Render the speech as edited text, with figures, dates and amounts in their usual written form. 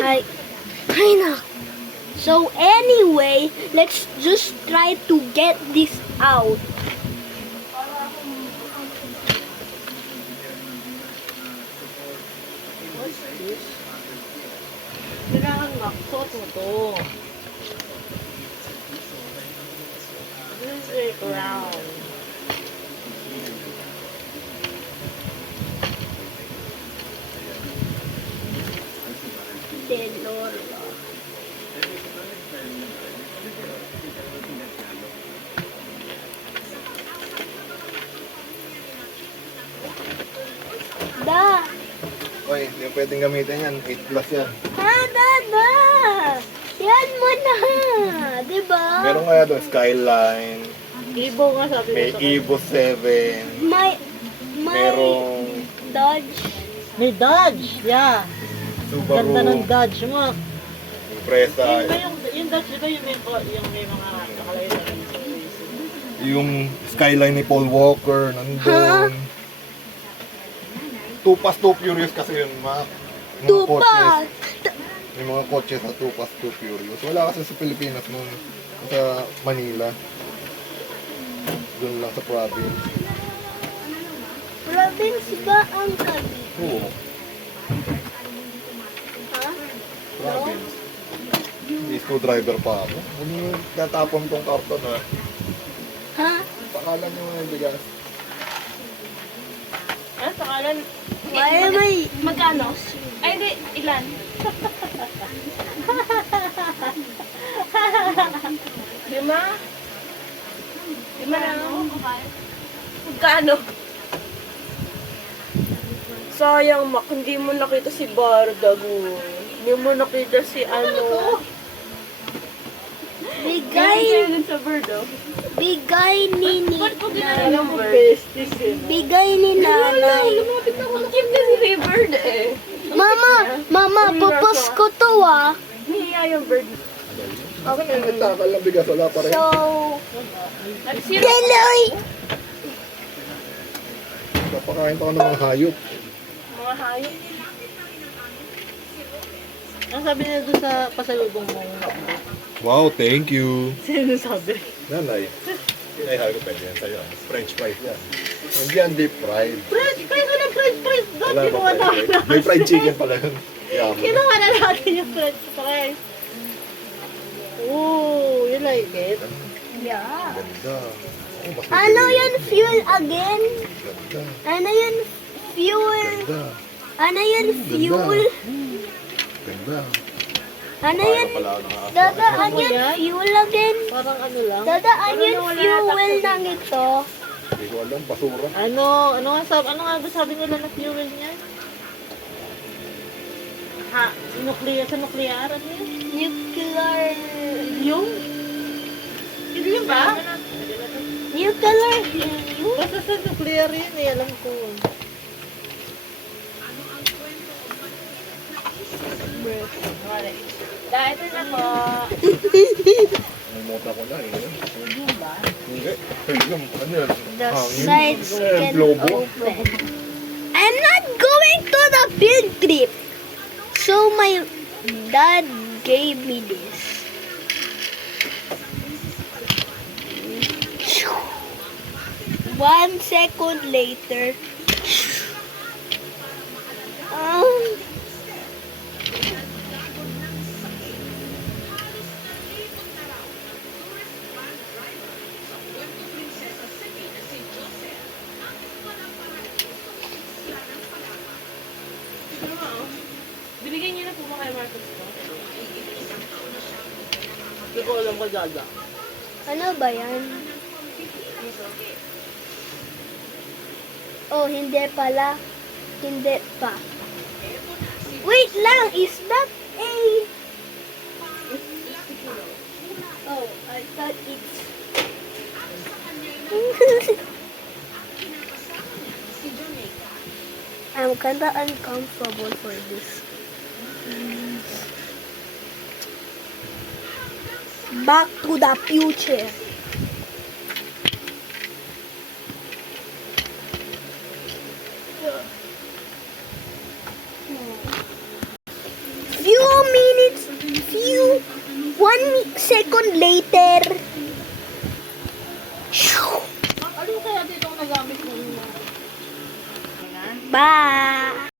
Ay, na. So anyway, let's just try to get this out. What's this? Kailangan maksuot mo to. This is a crown. Delorlo. Da. Oy, hindi yung pwedeng gamitin yan. 8 plus yan. Ha, da. Yan mo na. Diba? Meron kaya doon, Skyline. Ibo nga sabi May ko sa Evo 7. May Merong Dodge. May Dodge, yeah. Subaru. Ganda ng Dodge mo. Impreza. Yun ba yung Dodge, di ba yung may mga nakalagay sa Yung Skyline ni Paul Walker, nandun. Two Fast Two Furious kasi yun, mga Tupa. May mga kotse sa Two Fast Two Furious. Wala kasi sa Pilipinas nun. Sa Manila. Doon lang sa province. Province ba ang Cavite? Oo, Ha? province. Disco driver pa ako. Ano yung tatapon tong karton ha? Ha? Pakalan nyo yung bigas. Ah, pangalan? Why may... Magkano? Ay, hindi. Ilan? Lima? Lima na ako. Magkano? Sayang, Mak, hindi mo nakita si Bardago. Hindi mo nakita si ano. Bigay... Sa bird, oh. Bigay ni Alam mo, besties yun. Bigay ni nanay. Ang cute na si Raybird, eh. Mama, pupus ko to ah. Nahiya yung bird. Asan yung nagtakal ng bigas? Wala pa rin. So, Nag-zero. Deloy! Napakain pa ako ng mga hayop. Mga hayop. Ang sabi niya doon sa pasalubong mo. Wow, thank you. Sino sabi? Nanay. Ay, hayop pwede yan sa'yo. French fries yan. Hindi yan deep fried. French fries! Walang French fries! Doon, Wala kinuha ba na fried fries? May fried chicken pala yun. Yaman. Kinuha na natin yung French fries. Oh, you like it? Yeah. Ganda. Oh, mas Ano madali. yun? Fuel again? Ganda. Ano yun? Fuel? Ganda. Ano yun? Fuel? Ganda. Ano Kaya yun? pala ako ng aso. Dada, ano Ano yun? yan? Fuel again? Parang ano lang. Dada, ano yun? Fuel ng ito? Hindi ko alam, basura. Ano nga ba sabi nila na fuel niya? Ha? Sa nuclear? Ano yun? Nuclear... Helium? Helium ba? Nuclear helium? Basta sa nuclear yun eh, alam ko. Dahil ito na po. Namumota ko na eh. Helium ba? Hindi. Helium. Ano yan? The Hangin? sides can Globo? open. I'm not going to the field trip. So my dad gave me this. 1 second later. Binigyan niyo na po ba kay Marcos ko? Hindi ko alam ka, Dada. Ano ba yan? Oh, hindi pala. Hindi pa. Wait lang, is that a... Oh, I thought it's... I'm kinda uncomfortable for this. Back to the future. Few few 1 second later. Ano kaya dito ang nagamit mo? Bye!